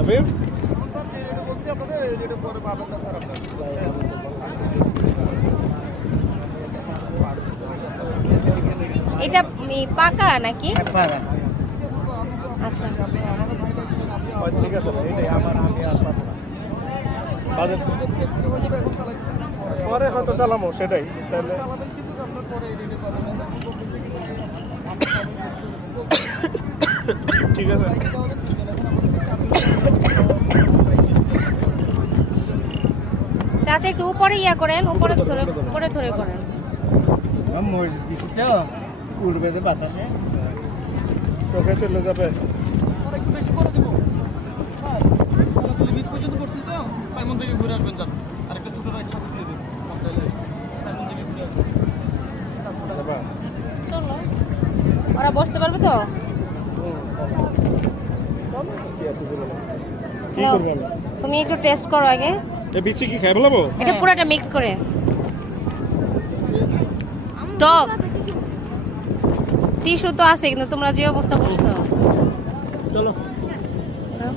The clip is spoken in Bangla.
আবির এটা পাকা নাকি? পাকা। আচ্ছা ঠিক আছে এইটাই আমার আমি আর পারবো না। বাজেট পরে কত চালামো সেটাই তাহলে ঠিক আছে। চাচা একটু উপরে ইয়া করেন, উপরে ধরে উপরে ধরে করেন। মসজিদ দিছি তো উড়বে তো বাতাসে। চোখে চলে যাবে। চলো ওরা বসতে পারবে তো? কি নাও, করবো আমি? তুমি একটু টেস্ট করো আগে। এই বিচি কি খাই বলাবো? এটা পুরোটা মিক্স করে। টক টিস্যু তো আছে কিন্তু তোমরা যে অবস্থা করছো। চলো নাও।